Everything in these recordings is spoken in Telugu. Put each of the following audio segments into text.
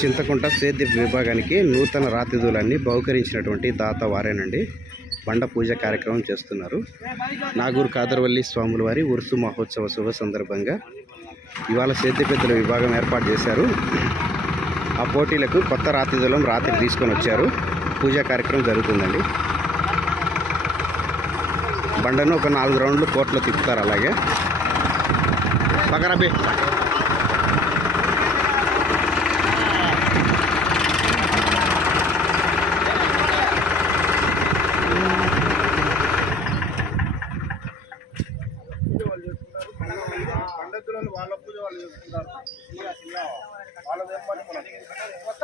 చింతకుంట సేద్య విభాగానికి నూతన రాతిదూలన్నీ బహుకరించినటువంటి దాత వారేనండి. బండ పూజ కార్యక్రమం చేస్తున్నారు. నాగూరు కాదర్వల్లి స్వాముల వారి ఉరుసు మహోత్సవ శుభ సందర్భంగా ఇవాళ సేద్య పెద్దల విభాగం ఏర్పాటు చేశారు. ఆ పోటీలకు కొత్త రాతిదూలం రాత్రి తీసుకొని వచ్చారు. పూజా కార్యక్రమం జరుగుతుందండి. బండను ఒక నాలుగు రౌండ్లు కోర్టులో తిప్పుతారు అలాగే. పక్కరాబే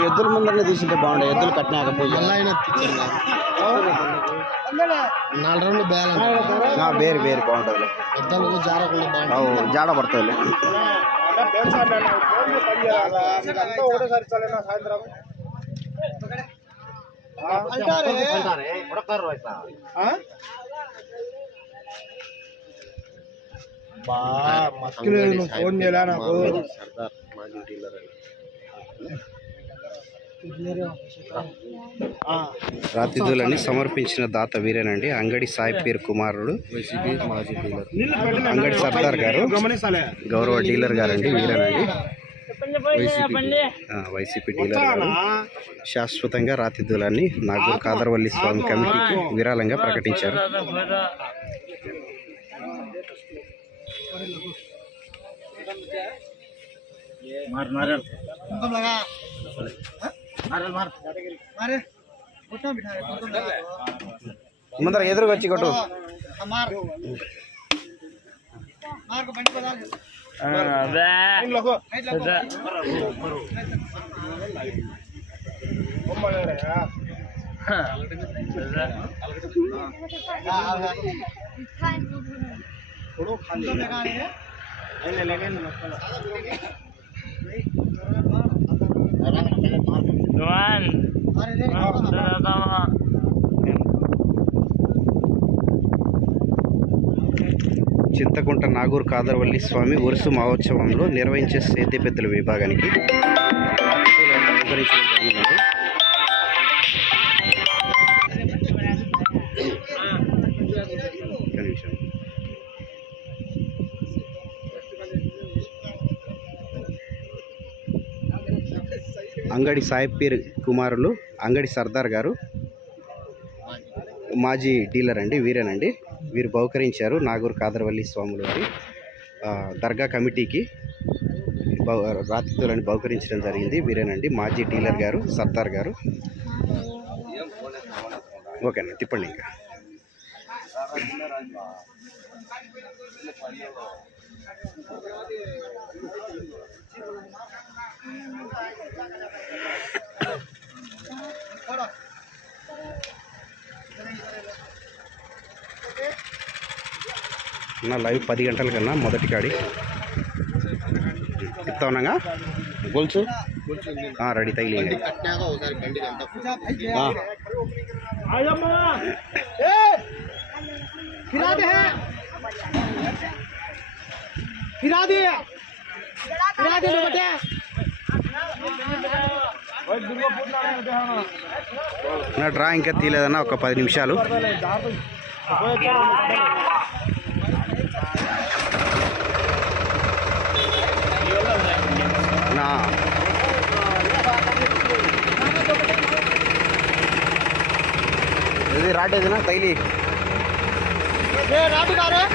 ఎద్దుల ముందరనే తీసుంటే బాగుండే. ఎద్దులు కట్టినాక పూజ నాలుగు వేరు బాగుంటుంది. జాడ పడుతుంది సాయంత్రం ఫోన్ చేయలే నాకు. ఆ, రాతిదులని సమర్పించిన దాత వీరేనండి అంగడి సాయి పేరు కుమారుడు నీళ్ళు పెట్టిన అంగడి సర్దార్ గారు గమనిస్తాలే గౌరవ డీలర్ గారండి వీరేనండి ఆ, వైసీపీ డీలర్ గారు శాశ్వతంగా రాతిదులాన్ని నాగూర్ కాదర్వల్లి స్వామి కమిటీకి విరాళంగా ప్రకటించారు कुमकुम लगा मार मार मारे घुटना बिठा रहे कुमकुम लगा दो ముందర ఎదురుగా వచ్చి కొట్టు हाँ, చింతకుంట నాగూర్ కాదరవల్లి స్వామి ఉరుసు మహోత్సవంలో నిర్వహించే సేద్య పెద్దల విభాగానికి అంగడి సాయిపీర్ కుమారులు అంగడి సర్దార్ గారు. మాజీ డీలర్ అండి వీరేనండి. వీరు బహుకరించారు నాగూర్ కాదరవల్లి స్వాములు వారి దర్గా కమిటీకి బహు బహుకరించడం జరిగింది. వీరేనండి మాజీ డీలర్ గారు సర్దార్ గారు. ఓకేనా తిప్పండి ఇంకా. నా లైవ్ పది గంటల కన్నా మొదటి కాడి. ఇస్తా ఉన్నాగా? గొలుసు? రెడీ తగిలి నా డ్రా ఇంకా ఒక పది నిమిషాలు. இது ராட்டு எதுனா கைலி ராட்டுக்காரன்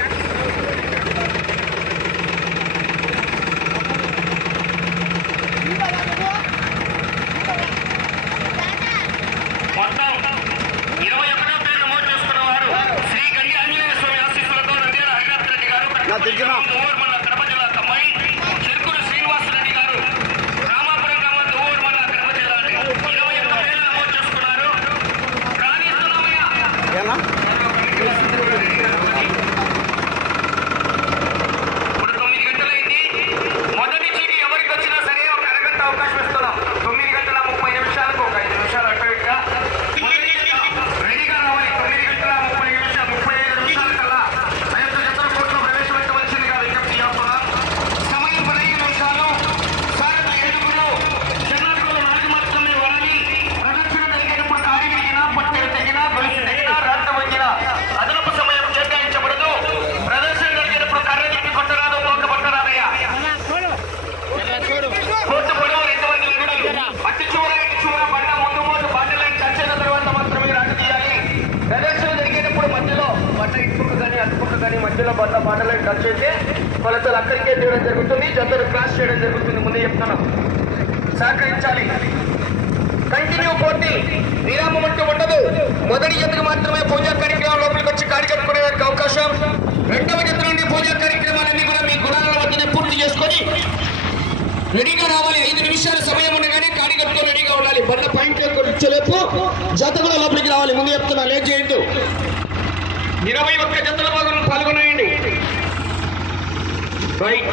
ఇక్కడ ఖర్చు అయితే కొలతలు అక్కడికే తీయడం జరుగుతుంది జతలు క్రాస్ చేయడం జరుగుతుంది. ముందే చెప్తున్నాం సహకరించాలి. కంటిన్యూ పోటీ. విరామం అంటూ ఉండదు. మొదటి జతకు మాత్రమే పూజా కార్యక్రమం లోపలికి వచ్చి కార్యక్రమం అవకాశం. రెండవ జత నుండి పూజా కార్యక్రమాలన్నీ కూడా మీ గుణాల వద్దనే పూర్తి చేసుకొని రెడీగా రావాలి. ఐదు నిమిషాల సమయం ఉండగానే కార్యకర్తలు రెడీగా ఉండాలి. బండ పాయింట్ వచ్చేలోపు జత కూడా లోపలికి రావాలి. ముందు చెప్తున్నా లేదు చేయొద్దు. ఇరవై ఒక్క జతల right?